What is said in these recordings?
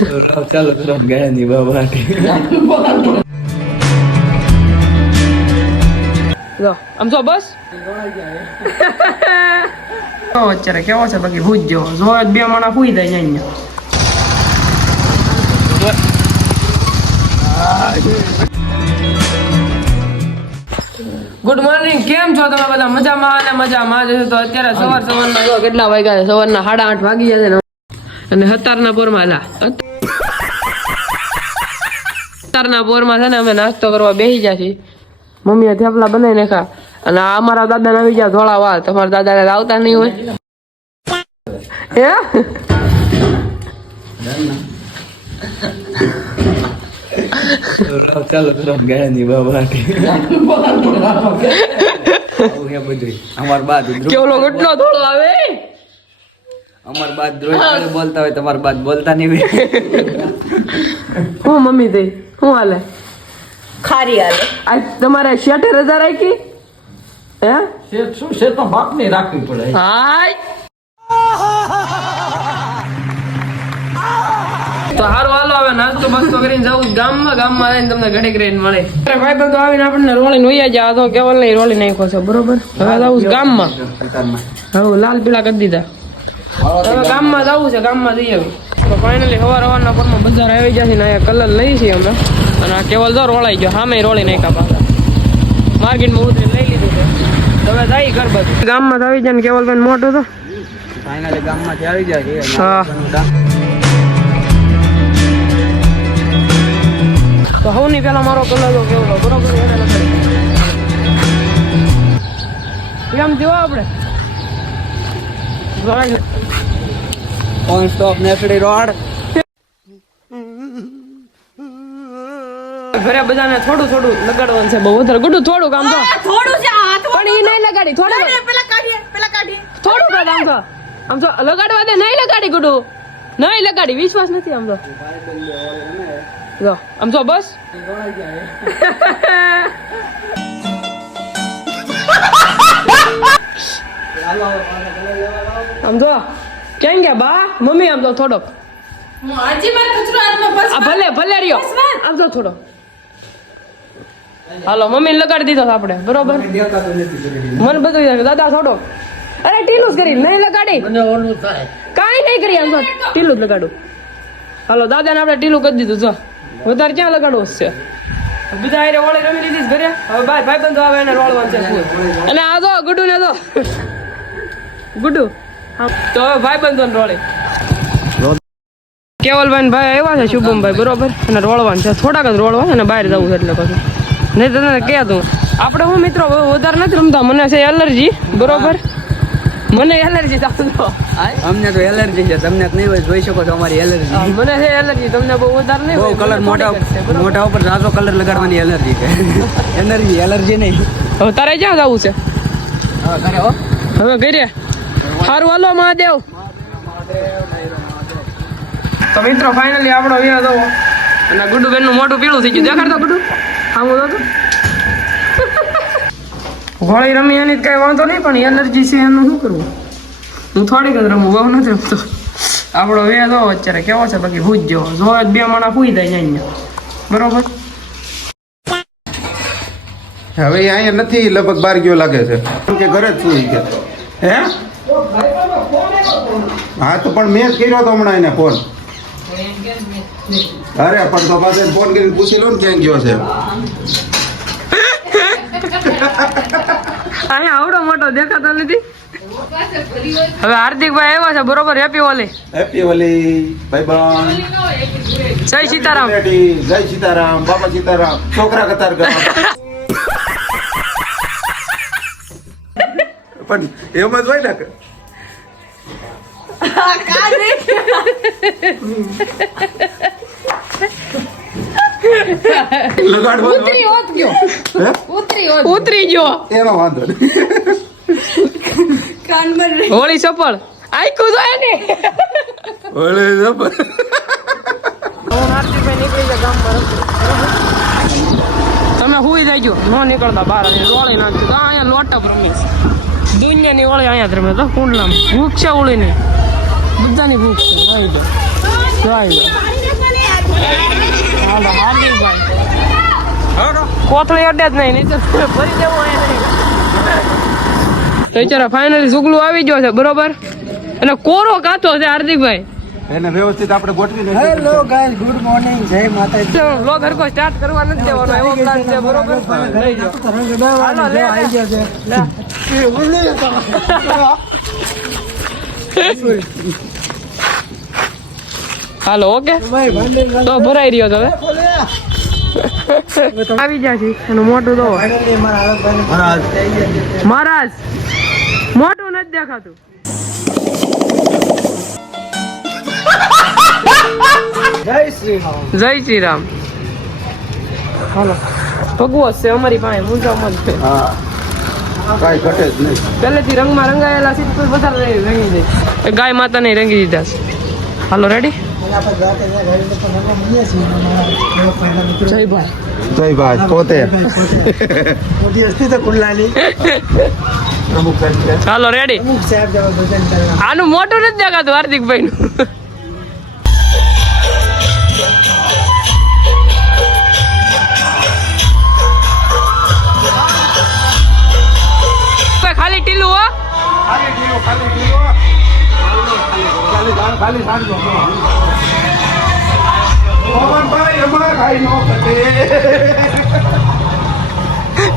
ચાલો તરફ ગયા ની બાબા જો આમ જો બસ અત્યારે કેવો છે બાકી ભૂજ જેવો જો બે માણા ફૂઈ જાય અહીંયા ગુડ મોર્નિંગ, કેમ છો તમે બધા? મજામાં અને મજામાં જ હશો. તો અત્યારે સવારના જો કેટલા વાગ્યા છે? સવારના 8:30 વાગી ગયા છે અને હતારના પોરમાં હતારના પોરમાં છે ને અમે નાસ્તો કરવા બેસી ગયા છીએ. મમ્મીએ થેપલા બનાવી નાખ્યા અને આ અમારા દાદાને આવી ગયા ધોળા વાળ. તમારા દાદાને આવતા નહીં હોય હે? ચાલો તરફ ગયા ની બાબા અમાર બાદ કેવલો કેટલો ધોળો આવે. અમાર બાદ રોજ બોલતા હોય, તમાર બાદ બોલતા નહીં હોય. હું મમ્મી થઈ હું હાલે ખારી હાલે. આજ તમારે 60,000 રાખી હે? શું છે તો બાપ ને રાખવી પડે. હાય તો હારું હાલો હવે નાસ્તો બાસ્તો કરીને જવું ગામમાં આવીને તમને ઘડીક રહીને મળે. ભાઈ બંધો આવીને આપણને રોળી નોયા જા તો કેવલ નહીં રોળી નાખ્યો છે બરોબર. હવે જવું ગામમાં. હવે લાલ પીળા કરી દીધા. હવે ગામમાં જવું છે, ગામમાં જઈએ. તો ફાઇનલી સવારના પરમાં બજાર આવી જશે ને અહીંયા કલર લઈ છીએ અમે. અને આ કેવલ જો રોળાઈ ગયો, સામે રોળી નાખ્યા પાછા. માર્કેટમાં ઉતરીને લઈ લીધું છે. હવે જાય ઘર બાજુ. ગામમાં આવી જાય ને કેવલભાઈ મોટું તો ફાઇનલી ગામમાંથી આવી જાય. હા તો હવની પેલા મારો કલર તો કેવલો બરોબર એને લખાય એમ દેવો આપણે ઓન સ્ટોપ નેસડી રોડ. ઘરે બધાને થોડું લગાડવાનું છે. બહુ વધારે ગુડું થોડું કામ તો થોડું છે આ પણ ઈ નહીં લગાડી થોડું પેલા કાઢીએ થોડું કામ આમ તો લગાડવા દે. નહીં લગાડી ગુડું, નહીં લગાડી. વિશ્વાસ નથી આમ તો જો આમ તો બસ આમ તો કેમ ગયા બા મમ્મી આમ તો થોડોક હજી માર કચરો હાથમાં બસ ભલે રહ્યો આમ તો થોડો. હાલો મમ્મી લગાડી દીધો આપણે બરોબર. મને બધું દાદા થોડો અરે ટીલું જ કરી નહીં લગાડી કાંઈ નહીં કરી આમ તો ટીલું જ લગાડું. હાલો દાદાને આપણે ટીલું કરી દીધું. જો વધારે ક્યાં લગાડવું છે? બીજા આરે ઓળે રમી લીધી ઘરે. હવે ભાઈ બંધો આવે એને રોળવાનું છે. અને આ જો ગુડુ ને તો ગુડુ તો હવે ભાઈ બંધો ને રોળે. કેવલભાઈ ભાઈ આવ્યા છે શુભમભાઈ બરોબર. અને રોળવાનું છે, થોડાક જ રોળવા અને બહાર જવું છે એટલે પછી નહીં તને કહે તું. આપણે હું મિત્રો વધારે નથી રમતા, મને છે એલર્જી બરોબર. મને એલર્જી થતો. અમને તો એલર્જી છે, તમને નહીં હોય. જોઈ શકો છો અમારી એલર્જી. મને છે એલર્જી, તમને બહુ વધારે નહીં. બહુ કલર મોટા ઉપર ઝાઝો કલર લગાડવાની એલર્જી છે. એલર્જી નહીં. હવે તારે ક્યાં જવું છે? ઘરે હો. હવે ઘરે. સારું હાલો મહાદેવ. તો મિત્રો ફાઇનલી આપણો વ્યાજ આવો અને ગુડુબેન નું મોટું પીળું થઈ ગયું. દેખાડતો ગુડુ આવું તો ગોળી રમી એની કઈ વાંધો નહીં, પણ એલર્જી છે એનું શું કરવું? હું થોડીક જ રમું, બહુ નથી રમતો. આપણો વ્યાજ આવો અત્યારે કેવો છે બાકી ભૂજ જેવો. જો બે માણા ફૂઈ જાય અહીંયા બરોબર. હવે અહીંયા નથી, લગભગ 12 ગયો લાગે છે કે ઘરે જ સુઈ ગયા. હે હા તો પણ મેં જ કર્યો તો હમણાં એને ફોન. અરે પણ તો પાછો ફોન કરીને પૂછી લો ને ક્યાં ગયો છે. અહીંયા આવડો મોટો દેખાતો નથી. હવે હાર્દિકભાઈ આવ્યા છે બરોબર. હેપી હોલી. હેપી હોલી ભાઈ બાય. જય સીતારામ. જય સીતારામ. બાપા સીતારામ. છોકરા કતાર કરો. પણ એમ જ હોય ને ઉતરી ગયો એનો વાંધો નહીં. હોળી સફળ આઈકું તો એને હોળી સફળ. તમે હુઈ જાયજો, ન નીકળતા બહાર. રોળી નાખજો તો અહીંયા લોટપ રમીશ. દુનિયાની ઓળી અહીંયા જ રમે તો કુંડલામાં. ભૂખ છે ઓળી ની, બધાની ભૂખ છે. આવી દો હાલો હાર્દિકભાઈ કોથળી અડે જ નહીં તો ભરી દેવું તો બિચારા ફાઇનલી સુગલું આવી ગયો છે બરોબર અને કોરો કાચો છે હાર્દિકભાઈ એને વ્યવસ્થિત આપણે ગોઠવી હેલો ગાઈસ ગુડ મોર્નિંગ જય માતાજી. વ્લોગ હરકો સ્ટાર્ટ કરવા નથી દેવાનો એવો પ્લાન છે બરોબર લઈ જાઓ હાલો લે આવી ગયા છે. હાલો ઓકે તો ભરાઈ રહ્યો તો હવે આવી ગયા છે એનું મોટું તો મહારાજ મોટું નથી દેખાતું જય શ્રી રામ. જય શ્રી રામ હાલો ભગવો છે અમારી પાસે મૂંઝામાં જ છે હા કાંઈ ઘટે જ નહીં. પહેલેથી રંગમાં રંગાયેલા છે તો વધારે રંગી જાય ગાય માતાને રંગી દીધા છે હાલો રેડી જય ભાઈ જય ભાઈ પોતે હાલો રેડી આનું મોટું નથી દેખાતું હાર્દિકભાઈ નું ખાલી ટીલું હો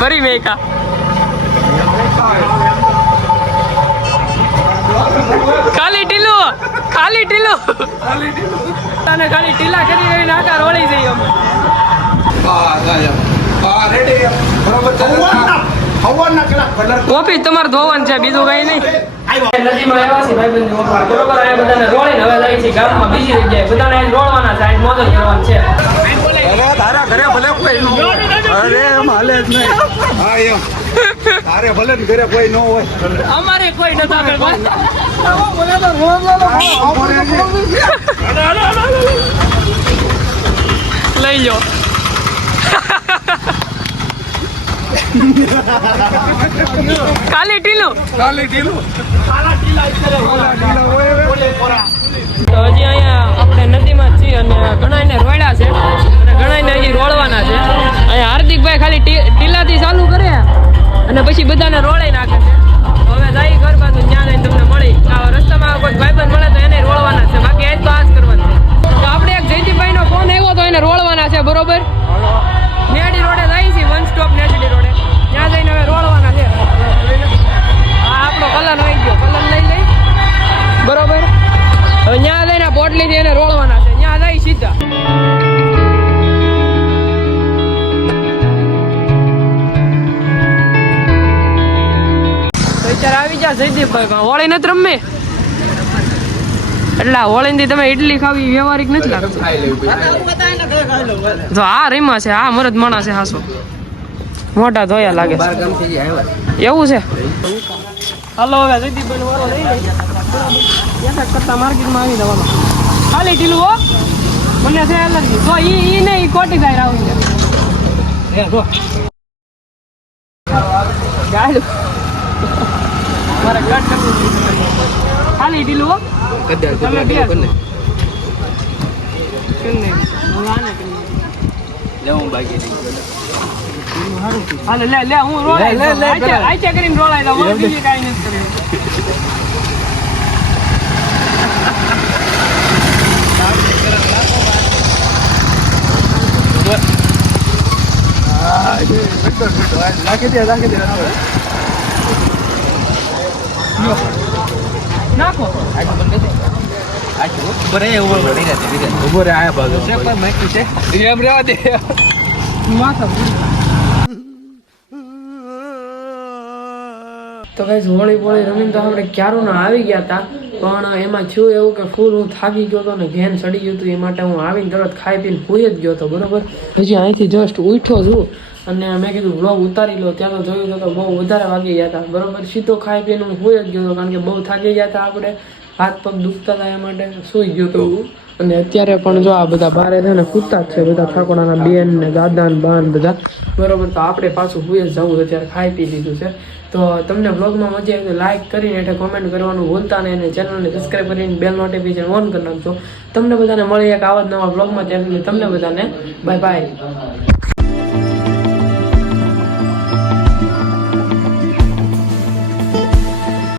ફરી મેકા ખાલી ટીલું તને ખાલી ટીલા કરી રહીને આકાર વળી જઈએ અમે ઓફિસ તમારે ધોવાનું છે બીજું કઈ નહીં નદીમાં આવ્યા છે ભાઈબંધ બરોબર આ બધાને રોળીને હવે જાય છે ગામમાં બીજી જગ્યાએ બધાને રોળવાના છે આ મોજ કરવાનું છે તારા ઘરે ભલે કોઈ ન હોય. અરે એમ હાલે જ નહીં. હા એમ તારે ભલે ને ઘરે કોઈ ન હોય. અમારે કોઈ નતા લઈ લો ખાલી ટીલું તો હજી અહીંયા આપણે નદીમાં જ છીએ અને ઘણાને રોડ્યા છે અને ઘણાને હજી રોડવાના છે અહીંયા હાર્દિકભાઈ ખાલી ટીલાથી ચાલુ કરે અને પછી બધાને રોડાઈ નાખે છે હવે જાય ઘર બાજુ ત્યાં જઈને તમને મળી આ રસ્તામાં કોઈ ભાઈબંધ મળે તો એને રોડવાના છે બાકી એ તો આ જ કરવાનું છે તો આપણે એક જયદીપભાઈનો ફોન આવ્યો તો એને રોડવાના છે બરોબર નેડી રોડે જાય છે વન સ્ટોપ નેડી રોડે ત્યાં જઈને હવે રોડવાના છે આ આપણો કલર લઈ ગયો કલર લઈ બરોબર હવે ત્યાં જઈને પોટલીથી એને રોડવાના છે ત્યાં જાય સીધા અત્યારે આવી જા જયદીપભાઈ હોળી નથી રમવી એટલે હોળીથી તમે ઇડલી ખાવી વ્યવહારિક નથી લાગતું તો આ રીમા છે આ મરદ માણા છે હાસો મોટા ધોયા લાગે છે એવું છે હાલો હવે જયદીપભાઈ વાળો લઈ લઈ એક કરતા માર્કેટમાં આવી જવાનો ખાલી ઢીલું હો મને છે એલર્જી તો ઈ નહીં ખોટી થાય રાહુલ ગાડું મારે કટ કરવું ખાલી ઢીલું હો તમે બે હાલે લે હું રોલાઈ આચે કરીને રોલાઈ દઉં બીજી કાંઈ નથી કર્યું નાખો ઉભો રે આયા બાજુ એમ રહેવા દે. માથા તો ગાઈસ હોળી રમીને તો આપણે ક્યારોના આવી ગયા હતા પણ એમાં થયું એવું કે ફૂલ હું થાકી ગયો હતો ને ઘેન ચડી ગયું હતું એ માટે હું આવીને તરત ખાઈ પીને પૂઈ જ ગયો હતો બરોબર હજી અહીંથી જસ્ટ ઉઠ્યો છું અને મેં કીધું વ્લોગ ઉતારી લો ત્યાં તો જોયું તો બહુ વધારે વાગી ગયા હતા બરોબર સીધો ખાઈ પીને હું પૂઈ જ ગયો હતો કારણ કે બહુ થાકી ગયા હતા આપણે હાથ પગ દુખતા હતા એ માટે સૂઈ ગયો હતો હું અને અત્યારે પણ જો આ બધા બારે છે ને કૂદતા જ છે બધા ઠાકોરાના બેન ને દાદા ને બાન બધા બરોબર તો આપણે પાછું પૂઈ જ જવું અત્યારે ખાઈ પી લીધું છે તો તમને બ્લોગમાં મજા આવે તો લાઈક કરીને એટલે કોમેન્ટ કરવાનું ભૂલતા નહીં અને ચેનલને સબસ્ક્રાઈબ કરીને બેલ નોટિફિકેશન ઓન કરી નાખજો. તમને બધાને મળી એક આવા જ નવા બ્લોગમાં. ત્યાં સુધી તમને બધાને બાય બાય.